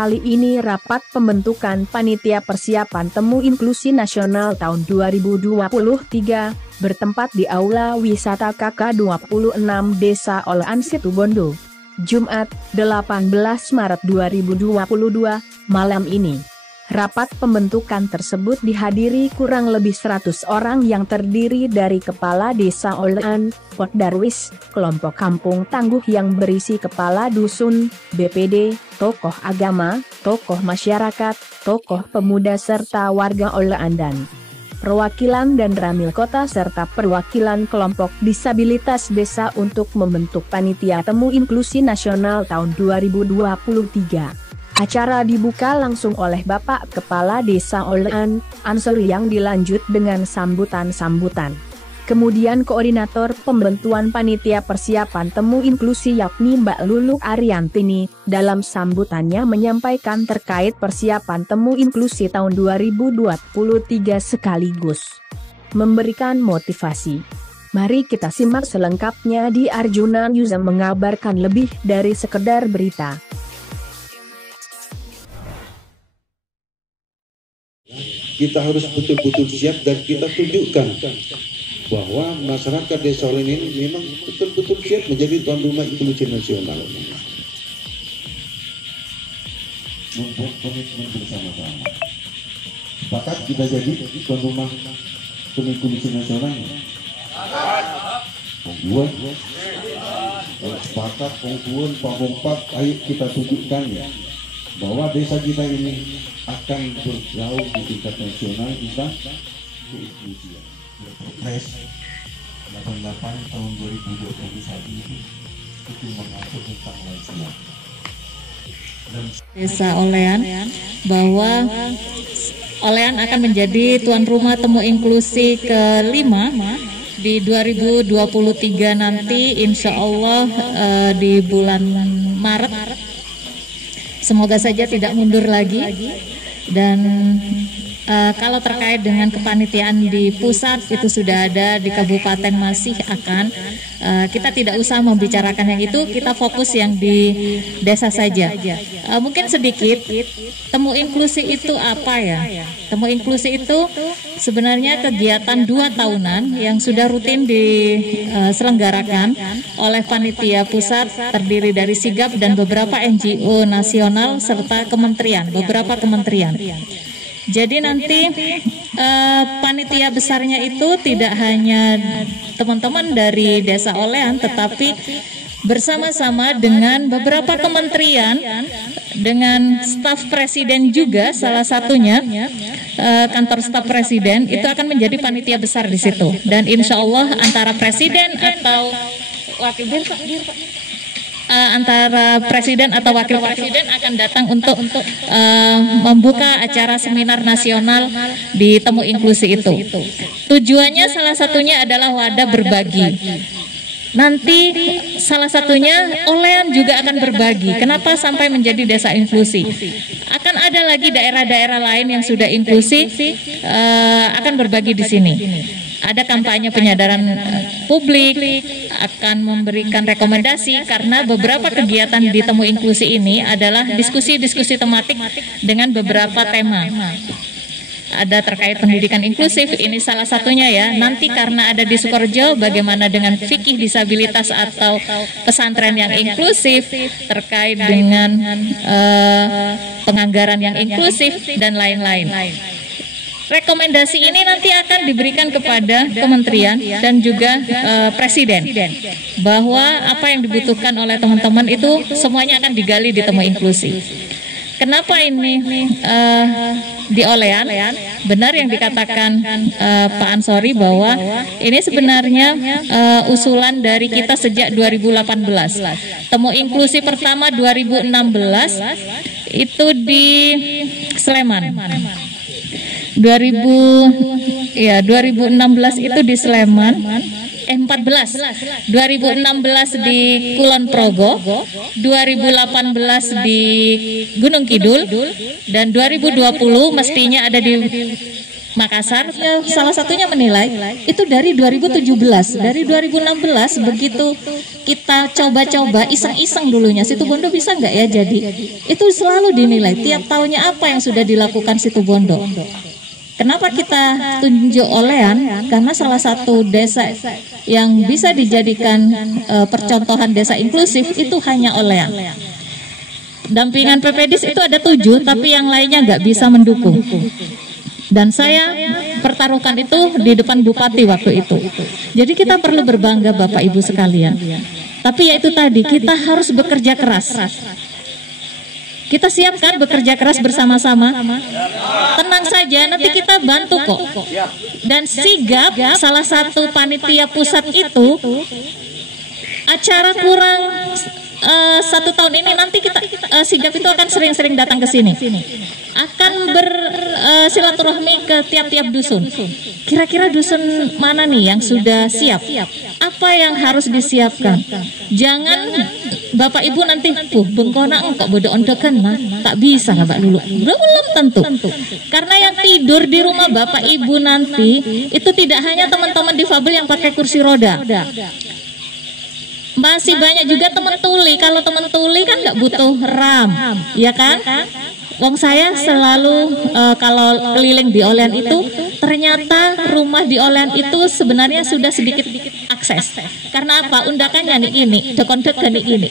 Kali ini rapat pembentukan Panitia Persiapan Temu Inklusi Nasional tahun 2023, bertempat di Aula Wisata KK26 Desa Olean Situbondo. Jumat, 18 Maret 2022, malam ini. Rapat pembentukan tersebut dihadiri kurang lebih 100 orang yang terdiri dari Kepala Desa Olean, Pokdarwis, kelompok kampung tangguh yang berisi Kepala Dusun, BPD, tokoh agama, tokoh masyarakat, tokoh pemuda serta warga Olean dan perwakilan dan Ramil Kota serta perwakilan kelompok disabilitas desa untuk membentuk Panitia Temu Inklusi Nasional tahun 2023. Acara dibuka langsung oleh Bapak Kepala Desa Olean, Ansor, yang dilanjut dengan sambutan-sambutan. Kemudian Koordinator Pembentuan Panitia Persiapan Temu Inklusi yakni Mbak Lulu Ariantini, dalam sambutannya menyampaikan terkait persiapan Temu Inklusi tahun 2023 sekaligus memberikan motivasi. Mari kita simak selengkapnya di Arjuna News yang mengabarkan lebih dari sekedar berita. Kita harus betul-betul siap dan kita tunjukkan bahwa masyarakat Desa Olean ini memang betul-betul siap menjadi tuan rumah inklusi nasional. Untuk komitmen bersama-sama. Sepakat kita jadi tuan rumah inklusi nasional. Pengguan, sepakat, pengguan, pengumpat, ayo kita tunjukkan ya bahwa desa kita ini akan berjauh di tingkat nasional, kita keinklusian. Perpres 88 tahun 2021 itu mengatur tentang lansia. Desa Olean bahwa Olean akan menjadi tuan rumah Temu Inklusi ke-5 di 2023 nanti, insya Allah di bulan Maret. Semoga saja tidak mundur lagi. Dan kalau terkait dengan kepanitiaan di pusat itu sudah ada, di kabupaten masih akan. Kita tidak usah membicarakan yang itu, kita fokus yang di desa saja. Mungkin sedikit, Temu Inklusi itu apa ya? Temu Inklusi itu sebenarnya kegiatan 2 tahunan yang sudah rutin diselenggarakan oleh panitia pusat terdiri dari Sigap dan beberapa NGO nasional serta kementerian, beberapa kementerian. Jadi nanti panitia besarnya itu tidak hanya teman-teman dari Desa Olean, tetapi bersama-sama dengan beberapa kementerian, dengan staf presiden juga salah satunya, kantor staf presiden itu akan menjadi panitia besar di situ. Dan insya Allah antara presiden atau wakil antara presiden atau wakil presiden akan datang untuk membuka acara seminar nasional di Temu Inklusi itu. Tujuannya salah satunya adalah wadah berbagi. Nanti salah satunya Olean juga akan berbagi. Kenapa sampai menjadi desa inklusi? Akan ada lagi daerah-daerah lain yang sudah inklusi akan berbagi di sini. Ada kampanye penyadaran publik, akan memberikan rekomendasi karena beberapa kegiatan di Temu Inklusi ini adalah diskusi-diskusi tematik dengan beberapa tema. Ada terkait pendidikan inklusif, ini salah satunya ya. Nanti karena ada di Sukorejo, bagaimana dengan fikih disabilitas atau pesantren yang inklusif, terkait dengan penganggaran yang inklusif dan lain-lain. Rekomendasi ini nanti akan diberikan kepada kementerian dan juga presiden, bahwa apa yang dibutuhkan oleh teman-teman itu semuanya akan digali di Temu Inklusi. Kenapa ini di Olean? Benar yang dikatakan Pak Ansori bahwa ini sebenarnya usulan dari kita sejak 2018. Temu Inklusi pertama 2016 itu di Sleman. 2016 itu di Sleman, 2016 di Kulon Progo, 2018 di Gunung Kidul, dan 2020 mestinya ada di Makassar salah satunya menilai itu dari 2017, dari 2016 begitu kita coba-coba iseng-iseng dulunya Situbondo bisa nggak ya jadi, itu selalu dinilai tiap tahunnya apa yang sudah dilakukan Situbondo. Kenapa kita tunjuk Olean? Karena salah satu desa yang bisa dijadikan percontohan desa inklusif itu hanya Olean. Dampingan PPDIS itu ada 7, tapi yang lainnya nggak bisa mendukung. Dan saya pertaruhkan itu di depan Bupati waktu itu. Jadi kita perlu berbangga Bapak Ibu sekalian. Tapi ya itu tadi, kita harus bekerja keras. Kita siapkan bekerja keras bersama-sama. Tenang saja, nanti kita bantu kok. Dan sigap salah satu panitia pusat itu, acara kurang 1 tahun ini nanti kita sigap itu akan sering-sering datang ke sini, akan bersilaturahmi ke tiap-tiap dusun. Kira-kira dusun mana nih yang sudah siap? Apa yang harus disiapkan? Jangan Bapak Ibu nanti bengkona kok bodoh ondokan tak bisa Mbak Lulu. Belum tentu. Karena yang tidur di rumah Bapak Ibu nanti itu tidak hanya teman-teman difabel yang pakai kursi roda. Masih banyak juga teman tuli. Kalau teman tuli kan nggak butuh RAM, ya kan? Wong saya selalu kalau keliling di Olean itu, ternyata rumah di Olean itu sebenarnya sudah sedikit akses. Karena apa? Undakannya nih ini, dekon-dekon nih ini.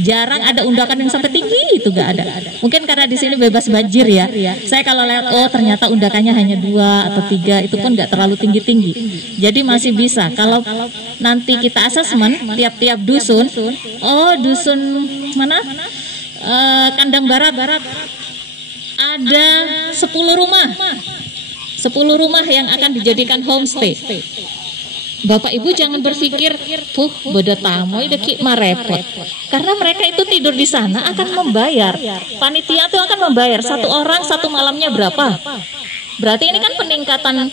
Jarang ada undakan yang sampai tinggi, itu nggak ada. Mungkin karena di sini bebas banjir ya. Saya kalau lihat, oh ternyata undakannya hanya 2 atau 3, itu pun nggak terlalu tinggi-tinggi. Jadi masih bisa. Kalau nanti kita asesmen tiap-tiap dusun, oh dusun mana? Kandang Barat. Ada 10 rumah. 10 rumah yang akan dijadikan homestay. Bapak Ibu jangan berpikir, bodoh tamu itu repot. Karena mereka itu tidur di sana akan membayar. Panitia itu akan membayar 1 orang 1 malamnya berapa? Berarti ini kan peningkatan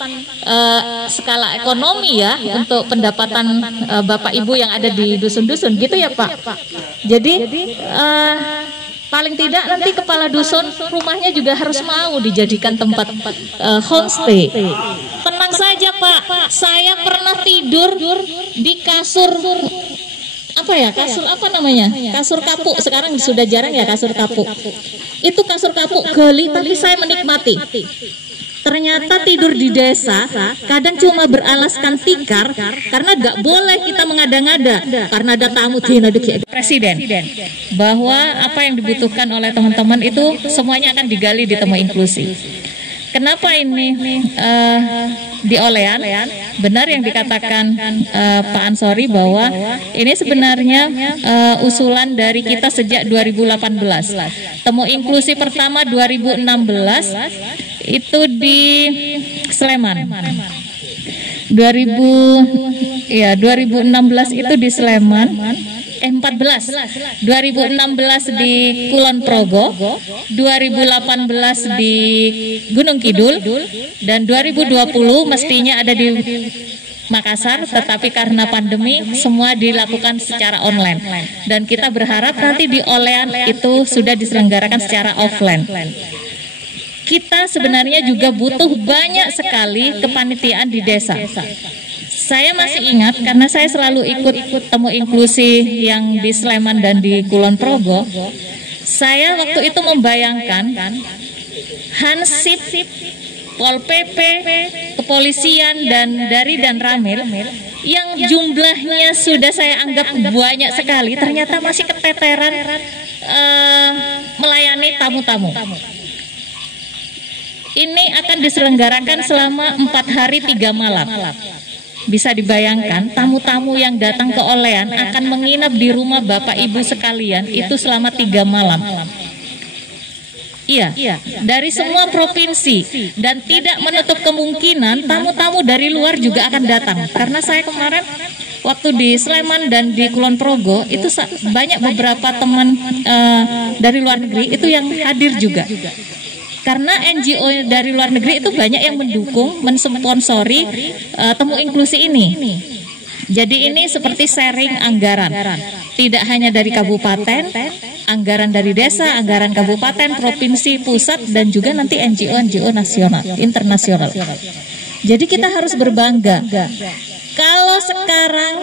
skala ekonomi ya untuk pendapatan Bapak Ibu yang ada di dusun-dusun gitu ya Pak. Jadi paling tidak nanti kepala dusun rumahnya juga harus mau dijadikan tempat homestay. Tenang saja Pak, saya pernah tidur di kasur apa ya, kasur apa namanya, kasur kapuk. Sekarang sudah jarang ya kasur kapuk. Itu kasur kapuk gali, tapi saya menikmati. Ternyata tidur di desa kadang cuma beralaskan tikar karena gak boleh kita mengada-ngada karena ada tamu presiden, bahwa apa yang dibutuhkan oleh teman-teman itu semuanya akan digali di Temu Inklusi. Kenapa ini di Olean? Benar yang dikatakan Pak Ansori bahwa ini sebenarnya usulan dari kita sejak 2018. Temu Inklusi pertama 2016 itu di Sleman. 2016 itu di Sleman. 2016 di Kulon Progo, 2018 di Gunung Kidul, dan 2020 mestinya ada di Makassar, tetapi karena pandemi semua dilakukan secara online. Dan kita berharap nanti di Olean itu sudah diselenggarakan secara offline. Kita sebenarnya juga butuh banyak sekali kepanitiaan di desa. Saya masih ingat karena saya selalu ikut Temu Inklusi yang di Sleman dan di Kulon Progo. Saya waktu itu membayangkan Hansip, Pol PP, kepolisian dan dari dan Ramil yang jumlahnya sudah saya anggap banyak sekali, ternyata masih keteteran melayani tamu-tamu. Ini akan diselenggarakan selama 4 hari 3 malam. Bisa dibayangkan tamu-tamu yang datang ke Olean akan menginap di rumah Bapak Ibu sekalian itu selama 3 malam. Iya, dari semua provinsi, dan tidak menutup kemungkinan tamu-tamu dari luar juga akan datang. Karena saya kemarin waktu di Sleman dan di Kulon Progo itu banyak beberapa teman dari luar negeri itu yang hadir juga. Karena NGO dari luar negeri itu banyak yang mendukung, mensponsori Temu Inklusi ini. Jadi ini seperti sharing anggaran. Tidak hanya dari kabupaten, anggaran dari desa, anggaran kabupaten, provinsi, pusat, dan juga nanti NGO nasional, internasional. Jadi kita harus berbangga. Kalau sekarang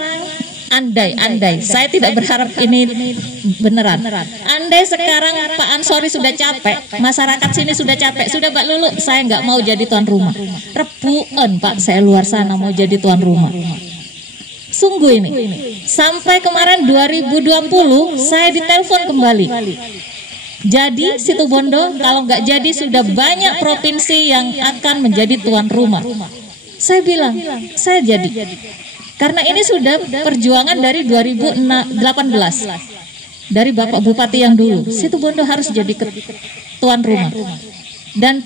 andai, saya tidak berharap ini beneran. Andai sekarang Pak Ansori sudah capek, masyarakat sini sudah capek, sudah Mbak Lulu, saya nggak mau jadi tuan rumah. Rebuan Pak, saya luar sana mau jadi tuan rumah. Sungguh ini, sampai kemarin 2020 saya ditelepon kembali. Jadi Situbondo kalau nggak jadi sudah banyak provinsi yang akan menjadi tuan rumah. Saya bilang, saya jadi. Karena ini sudah perjuangan dari 2018. Dari Bapak Bupati yang dulu, Situbondo harus jadi tuan rumah. Dan